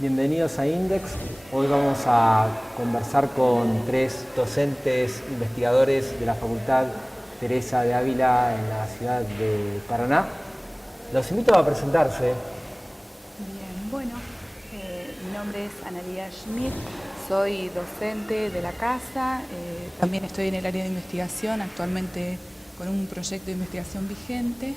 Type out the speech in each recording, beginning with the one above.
Bienvenidos a Index. Hoy vamos a conversar con tres docentes investigadores de la Facultad Teresa de Ávila en la ciudad de Paraná. Los invito a presentarse. Bien, bueno, mi nombre es Analía Schmidt, soy docente de la casa, también estoy en el área de investigación, actualmente con un proyecto de investigación vigente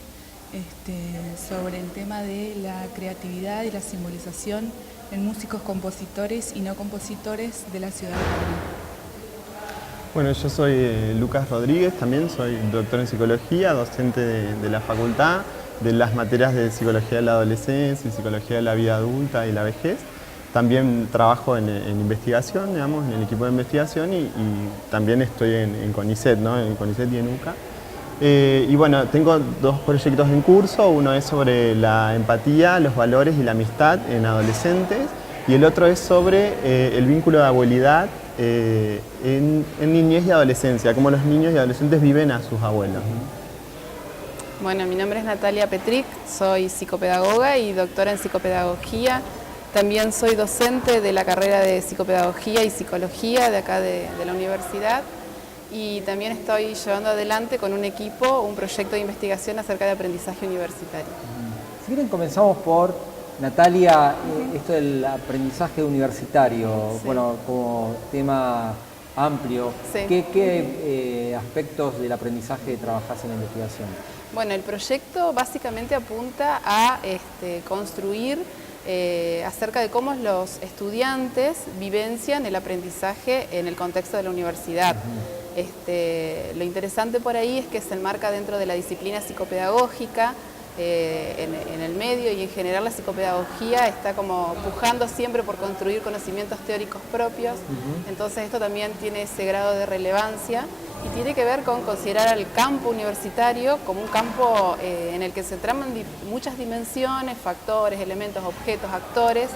sobre el tema de la creatividad y la simbolización en músicos compositores y no compositores de la ciudad de Paraná. Bueno, yo soy Lucas Rodríguez, también soy doctor en psicología, docente de la facultad, de las materias de psicología de la adolescencia y psicología de la vida adulta y la vejez. También trabajo en investigación, digamos, en el equipo de investigación y también estoy en CONICET, ¿no? En CONICET y en UCA. Y bueno, tengo dos proyectos en curso, uno es sobre la empatía, los valores y la amistad en adolescentes y el otro es sobre el vínculo de abuelidad en niñez y adolescencia, cómo los niños y adolescentes viven a sus abuelos. Bueno, mi nombre es Natalia Petric, soy psicopedagoga y doctora en psicopedagogía. También soy docente de la carrera de psicopedagogía y psicología de acá de la universidad. Y también estoy llevando adelante con un equipo un proyecto de investigación acerca de aprendizaje universitario. Si quieren, comenzamos por Natalia, esto del aprendizaje universitario, Sí. bueno, como tema amplio. Sí. ¿Qué aspectos del aprendizaje trabajás en la investigación? Bueno, el proyecto básicamente apunta a construir acerca de cómo los estudiantes vivencian el aprendizaje en el contexto de la universidad. Lo interesante por ahí es que se enmarca dentro de la disciplina psicopedagógica, en el medio, y en general la psicopedagogía está como pujando siempre por construir conocimientos teóricos propios. Entonces esto también tiene ese grado de relevancia y tiene que ver con considerar al campo universitario como un campo en el que se traman muchas dimensiones, factores, elementos, objetos, actores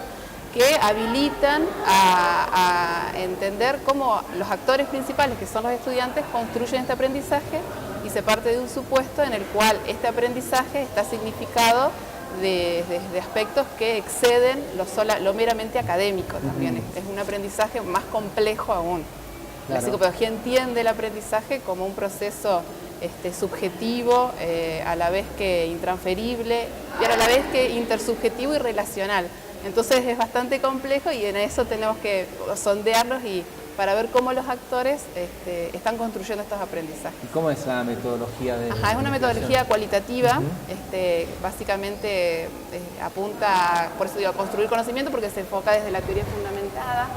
que habilitan a entender cómo los actores principales, que son los estudiantes, construyen este aprendizaje, y se parte de un supuesto en el cual este aprendizaje está significado de aspectos que exceden lo meramente académico también. Es un aprendizaje más complejo aún. La psicopedagogía entiende el aprendizaje como un proceso subjetivo, a la vez que intransferible, y a la vez que intersubjetivo y relacional. Entonces es bastante complejo y en eso tenemos que sondearlos para ver cómo los actores están construyendo estos aprendizajes. ¿Y cómo es la metodología de es una metodología cualitativa, básicamente apunta, por eso digo, a construir conocimiento, porque se enfoca desde la teoría fundamentada.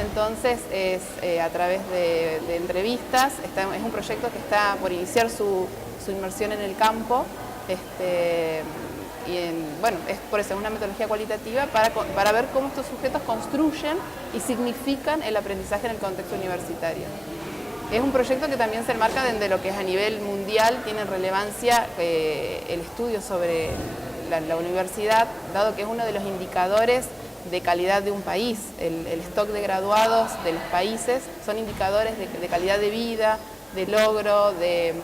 Entonces es a través de entrevistas, es un proyecto que está por iniciar su inmersión en el campo. Bueno, es por eso, es una metodología cualitativa para ver cómo estos sujetos construyen y significan el aprendizaje en el contexto universitario. Es un proyecto que también se enmarca desde lo que es a nivel mundial, tiene relevancia el estudio sobre la universidad, dado que es uno de los indicadores de calidad de un país. El stock de graduados de los países son indicadores de calidad de vida, de logro, de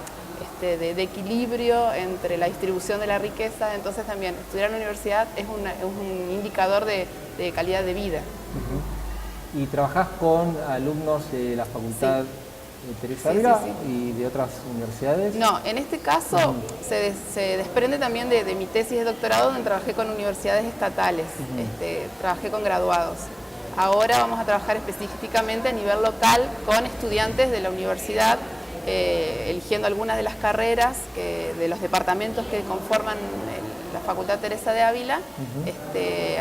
equilibrio entre la distribución de la riqueza. Entonces también estudiar en la universidad es un indicador de calidad de vida. ¿Y trabajás con alumnos de la Facultad Teresa de Ávila y de otras universidades? No, en este caso se desprende también de mi tesis de doctorado, donde trabajé con universidades estatales, trabajé con graduados. Ahora vamos a trabajar específicamente a nivel local con estudiantes de la universidad, eligiendo algunas de las carreras de los departamentos que conforman la Facultad Teresa de Ávila.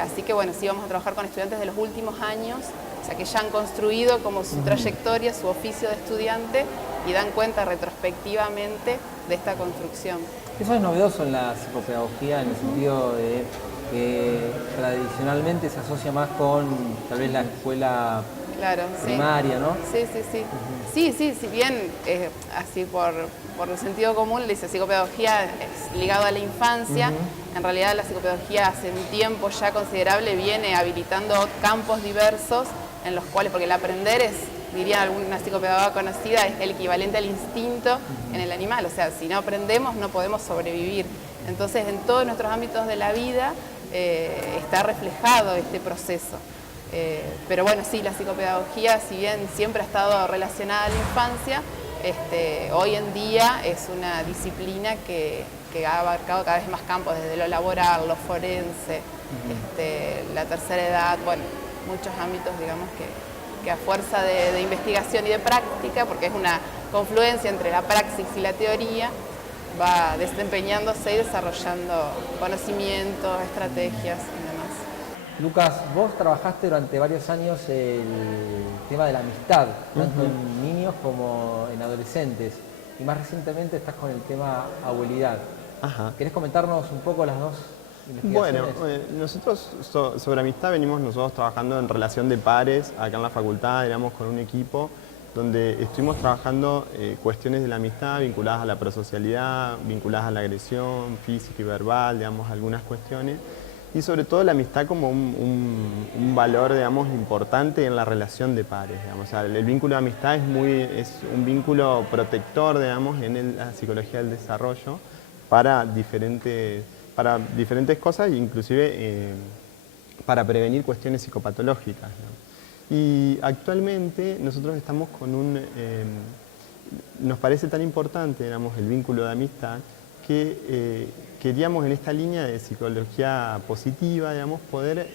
Así que bueno, sí vamos a trabajar con estudiantes de los últimos años, o sea que ya han construido como su trayectoria, su oficio de estudiante, y dan cuenta retrospectivamente de esta construcción. Eso es novedoso en la psicopedagogía, en el sentido de que tradicionalmente se asocia más con tal vez la escuela primaria, ¿no? Sí, si bien así por el sentido común le dice psicopedagogía es ligado a la infancia, en realidad la psicopedagogía hace un tiempo ya considerable viene habilitando campos diversos en los cuales, porque el aprender es, diría alguna psicopedagoga conocida, es el equivalente al instinto en el animal, o sea, si no aprendemos no podemos sobrevivir. Entonces, en todos nuestros ámbitos de la vida está reflejado este proceso. Pero bueno, sí, la psicopedagogía, si bien siempre ha estado relacionada a la infancia, hoy en día es una disciplina que ha abarcado cada vez más campos, desde lo laboral, lo forense, la tercera edad, bueno, muchos ámbitos, digamos, que a fuerza de investigación y de práctica, porque es una confluencia entre la praxis y la teoría, va desempeñándose y desarrollando conocimientos, estrategias y demás. Lucas, vos trabajaste durante varios años el tema de la amistad, tanto en niños como en adolescentes, y más recientemente estás con el tema abuelidad. Ajá. ¿Querés comentarnos un poco las dos investigaciones? Bueno, nosotros sobre amistad venimos nosotros trabajando en relación de pares acá en la facultad, éramos con un equipo donde estuvimos trabajando cuestiones de la amistad vinculadas a la prosocialidad, vinculadas a la agresión física y verbal, digamos, algunas cuestiones, y sobre todo la amistad como un valor, digamos, importante en la relación de pares, digamos. O sea, el vínculo de amistad es un vínculo protector, digamos, en la psicología del desarrollo para diferentes cosas, inclusive para prevenir cuestiones psicopatológicas, ¿no? Y actualmente nosotros estamos con nos parece tan importante, digamos, el vínculo de amistad, que queríamos en esta línea de psicología positiva, digamos, poder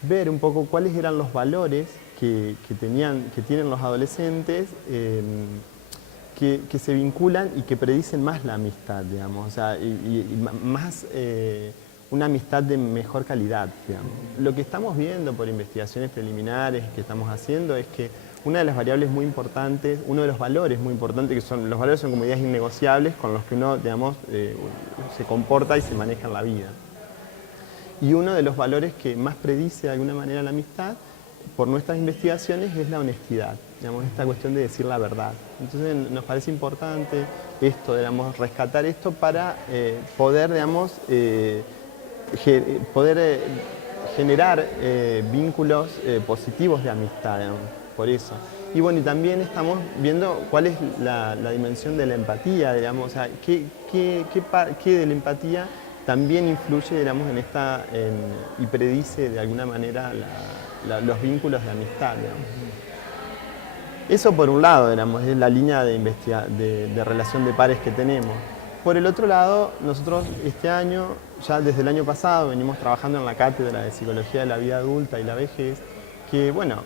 ver un poco cuáles eran los valores que tienen los adolescentes, que se vinculan y que predicen más la amistad, digamos, o sea, y más una amistad de mejor calidad, digamos. Lo que estamos viendo por investigaciones preliminares que estamos haciendo es que una de las variables muy importantes, uno de los valores muy importantes, los valores son como ideas innegociables con los que uno, digamos, se comporta y se maneja en la vida. Y uno de los valores que más predice de alguna manera la amistad, por nuestras investigaciones, es la honestidad, digamos, esta cuestión de decir la verdad. Entonces nos parece importante esto, digamos, rescatar esto para poder, digamos, generar vínculos positivos de amistad, digamos, por eso. Y bueno, y también estamos viendo cuál es la dimensión de la empatía, digamos, o sea, qué de la empatía también influye, digamos, y predice de alguna manera los vínculos de amistad, digamos. Eso por un lado, digamos, es la línea de relación de pares que tenemos. Por el otro lado, nosotros este año, ya desde el año pasado, venimos trabajando en la cátedra de Psicología de la Vida Adulta y la Vejez, que bueno,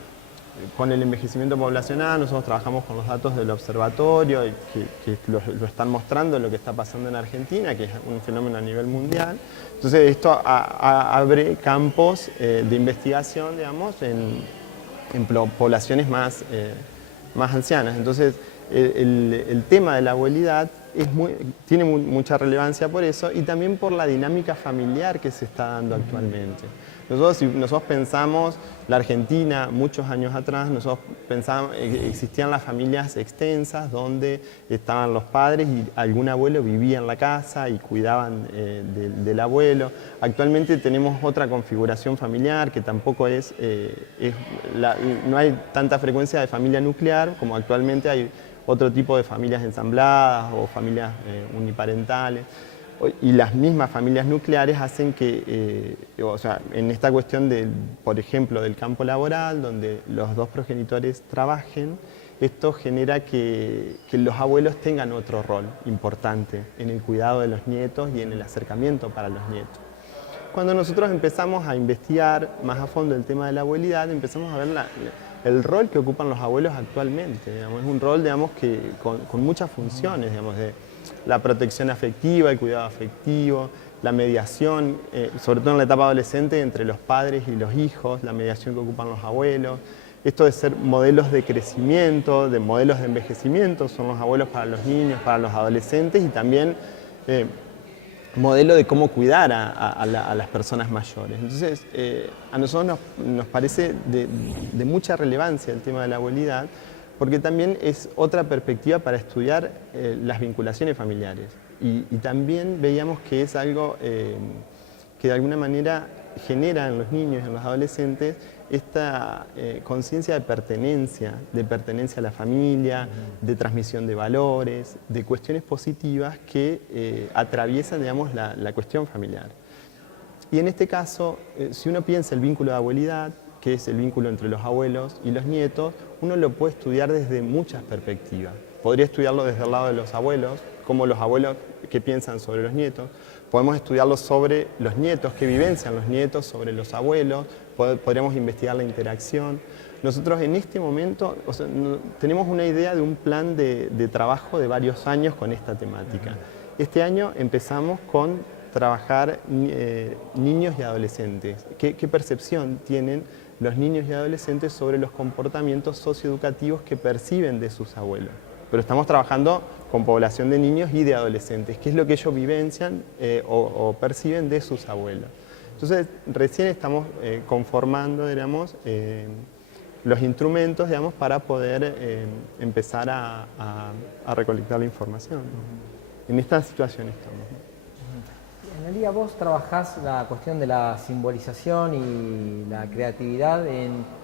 con el envejecimiento poblacional nosotros trabajamos con los datos del observatorio que lo están mostrando lo que está pasando en Argentina, que es un fenómeno a nivel mundial. Entonces esto abre campos de investigación, digamos, en poblaciones más ancianas. Entonces el tema de la abuelidad tiene mucha relevancia por eso y también por la dinámica familiar que se está dando actualmente. Si nosotros pensamos la Argentina muchos años atrás, nosotros pensábamos existían las familias extensas donde estaban los padres y algún abuelo vivía en la casa y cuidaban del abuelo. Actualmente tenemos otra configuración familiar que tampoco no hay tanta frecuencia de familia nuclear como actualmente hay otro tipo de familias ensambladas o familias uniparentales. Y las mismas familias nucleares hacen que, o sea, en esta cuestión, por ejemplo, del campo laboral, donde los dos progenitores trabajen, esto genera que los abuelos tengan otro rol importante en el cuidado de los nietos y en el acercamiento para los nietos. Cuando nosotros empezamos a investigar más a fondo el tema de la abuelidad, empezamos a ver el rol que ocupan los abuelos actualmente. Digamos, es un rol, digamos, con muchas funciones, digamos, de la protección afectiva, el cuidado afectivo, la mediación, sobre todo en la etapa adolescente, entre los padres y los hijos, la mediación que ocupan los abuelos. Esto de ser modelos de crecimiento, de modelos de envejecimiento, son los abuelos para los niños, para los adolescentes y también modelo de cómo cuidar a las personas mayores. Entonces, a nosotros nos parece de mucha relevancia el tema de la abuelidad, porque también es otra perspectiva para estudiar las vinculaciones familiares. Y también veíamos que es algo que de alguna manera genera en los niños y en los adolescentes esta conciencia de pertenencia a la familia, de transmisión de valores, de cuestiones positivas que atraviesan, digamos, la cuestión familiar. Y en este caso, si uno piensa el vínculo de abuelidad, que es el vínculo entre los abuelos y los nietos, uno lo puede estudiar desde muchas perspectivas. Podría estudiarlo desde el lado de los abuelos, como los abuelos que piensan sobre los nietos. Podemos estudiarlo sobre los nietos, que vivencian los nietos sobre los abuelos. Podríamos investigar la interacción. Nosotros en este momento tenemos una idea de un plan de trabajo de varios años con esta temática. Este año empezamos con trabajar niños y adolescentes. ¿Qué percepción tienen los niños y adolescentes sobre los comportamientos socioeducativos que perciben de sus abuelos? Pero estamos trabajando con población de niños y de adolescentes, qué es lo que ellos vivencian o perciben de sus abuelos. Entonces, recién estamos conformando, digamos, los instrumentos, digamos, para poder empezar a recolectar la información. En esta situación estamos. Analía, vos trabajás la cuestión de la simbolización y la creatividad en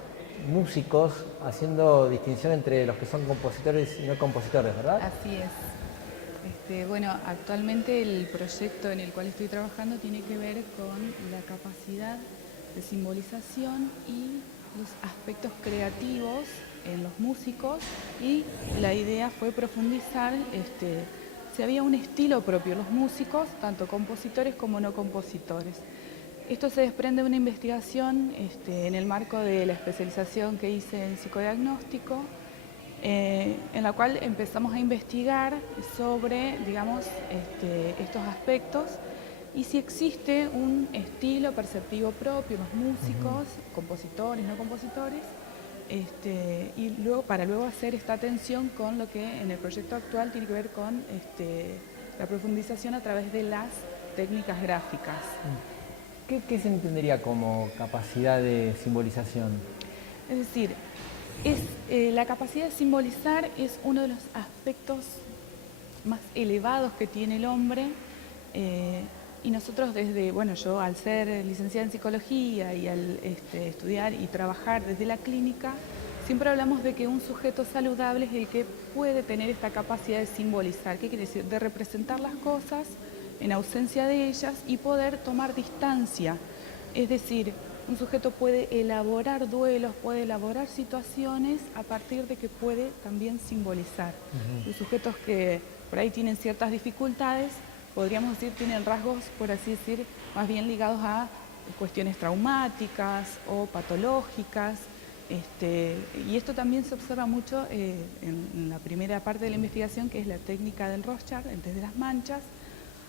músicos, haciendo distinción entre los que son compositores y no compositores, ¿verdad? Así es. Bueno, actualmente el proyecto en el cual estoy trabajando tiene que ver con la capacidad de simbolización y los aspectos creativos en los músicos, y la idea fue profundizar si había un estilo propio en los músicos, tanto compositores como no compositores. Esto se desprende de una investigación en el marco de la especialización que hice en psicodiagnóstico, en la cual empezamos a investigar sobre, digamos, estos aspectos y si existe un estilo perceptivo propio en los músicos, compositores, no compositores, y para luego hacer esta atención con lo que en el proyecto actual tiene que ver con la profundización a través de las técnicas gráficas. ¿Qué se entendería como capacidad de simbolización? Es decir, la capacidad de simbolizar es uno de los aspectos más elevados que tiene el hombre, y nosotros yo al ser licenciada en psicología y al estudiar y trabajar desde la clínica, siempre hablamos de que un sujeto saludable es el que puede tener esta capacidad de simbolizar. ¿Qué quiere decir? De representar las cosas en ausencia de ellas y poder tomar distancia. Es decir, un sujeto puede elaborar duelos, puede elaborar situaciones a partir de que puede también simbolizar. Los sujetos que por ahí tienen ciertas dificultades, podríamos decir, tienen rasgos, por así decir, más bien ligados a cuestiones traumáticas o patológicas. Y esto también se observa mucho en la primera parte de la investigación, que es la técnica del Rorschach, desde las manchas,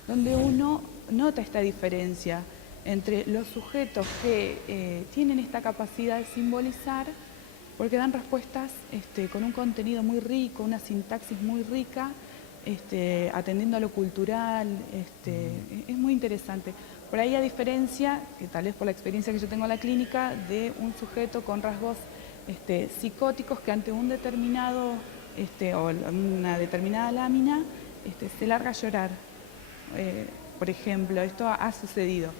donde uno nota esta diferencia entre los sujetos que tienen esta capacidad de simbolizar, porque dan respuestas con un contenido muy rico, una sintaxis muy rica, atendiendo a lo cultural, es muy interesante. Por ahí, a diferencia, que tal vez por la experiencia que yo tengo en la clínica, de un sujeto con rasgos psicóticos que ante un determinado o una determinada lámina se larga a llorar. Por ejemplo, esto ha sucedido.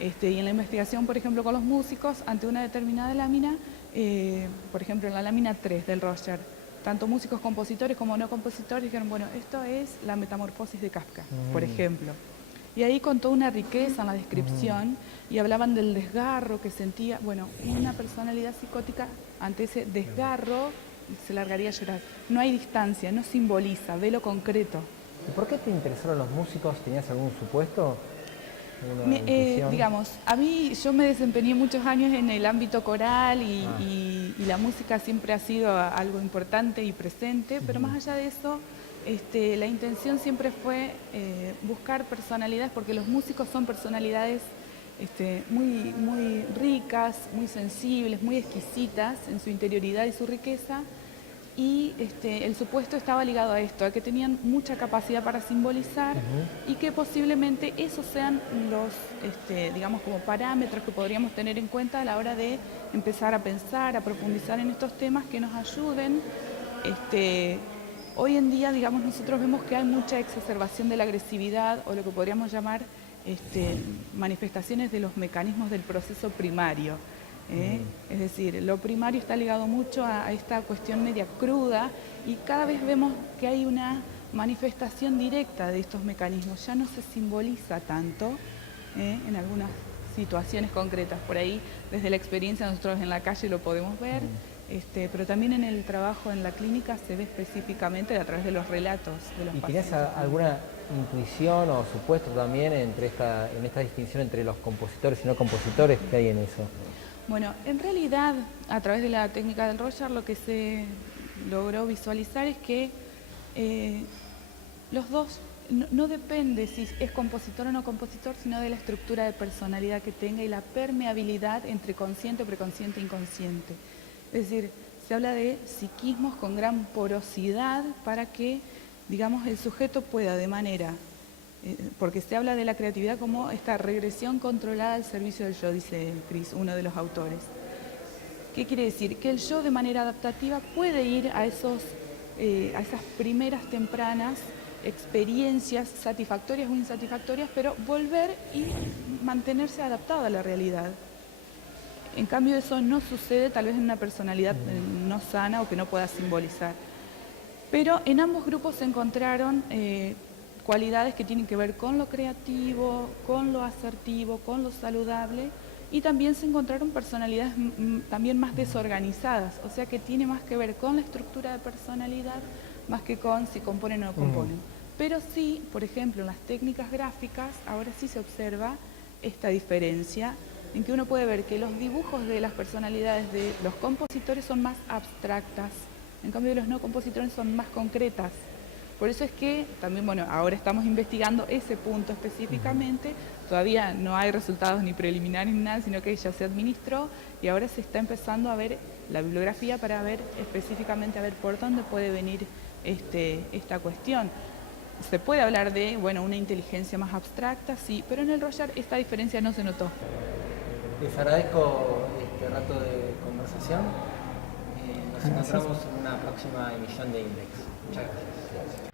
Y en la investigación, por ejemplo, con los músicos, ante una determinada lámina, por ejemplo, en la lámina 3 del Rorschach, tanto músicos compositores como no compositores dijeron, bueno, esto es la metamorfosis de Kafka, por ejemplo. Y ahí con toda una riqueza en la descripción, y hablaban del desgarro que sentía, bueno, una personalidad psicótica ante ese desgarro se largaría a llorar. No hay distancia, no simboliza, ve lo concreto. ¿Y por qué te interesaron los músicos? ¿Tenías algún supuesto? Digamos, a mí, yo me desempeñé muchos años en el ámbito coral y la música siempre ha sido algo importante y presente, pero más allá de eso, la intención siempre fue buscar personalidades, porque los músicos son personalidades muy, muy ricas, muy sensibles, muy exquisitas en su interioridad y su riqueza. Y el supuesto estaba ligado a esto, a que tenían mucha capacidad para simbolizar y que posiblemente esos sean los, digamos, como parámetros que podríamos tener en cuenta a la hora de empezar a pensar, a profundizar en estos temas que nos ayuden. Hoy en día, digamos, nosotros vemos que hay mucha exacerbación de la agresividad, o lo que podríamos llamar manifestaciones de los mecanismos del proceso primario. Es decir, lo primario está ligado mucho a esta cuestión media cruda, y cada vez vemos que hay una manifestación directa de estos mecanismos. Ya no se simboliza tanto en algunas situaciones concretas. Por ahí, desde la experiencia, nosotros en la calle lo podemos ver, pero también en el trabajo en la clínica se ve específicamente a través de los relatos de los ¿Y pacientes. tenés alguna intuición o supuesto también en esta distinción entre los compositores y no compositores que hay en eso? Bueno, en realidad, a través de la técnica del Rorschach, lo que se logró visualizar es que los dos no depende si es compositor o no compositor, sino de la estructura de personalidad que tenga y la permeabilidad entre consciente, preconsciente e inconsciente. Es decir, se habla de psiquismos con gran porosidad para que, digamos, el sujeto pueda de manera, porque se habla de la creatividad como esta regresión controlada al servicio del yo, dice Chris, uno de los autores. ¿Qué quiere decir? Que el yo de manera adaptativa puede ir a esas primeras tempranas experiencias satisfactorias o insatisfactorias, pero volver y mantenerse adaptado a la realidad. En cambio, eso no sucede tal vez en una personalidad no sana o que no pueda simbolizar. Pero en ambos grupos se encontraron cualidades que tienen que ver con lo creativo, con lo asertivo, con lo saludable, y también se encontraron personalidades también más desorganizadas, o sea que tiene más que ver con la estructura de personalidad más que con si componen o no componen. Pero sí, por ejemplo, en las técnicas gráficas, ahora sí se observa esta diferencia, en que uno puede ver que los dibujos de las personalidades de los compositores son más abstractas, en cambio los no compositores son más concretas. Por eso es que también, bueno, ahora estamos investigando ese punto específicamente, todavía no hay resultados ni preliminares ni nada, sino que ya se administró y ahora se está empezando a ver la bibliografía para ver específicamente a ver por dónde puede venir esta cuestión. Se puede hablar de, bueno, una inteligencia más abstracta, sí, pero en el Rorschach esta diferencia no se notó. Les agradezco este rato de conversación. Nos encontramos en una próxima emisión de Index. Muchas gracias.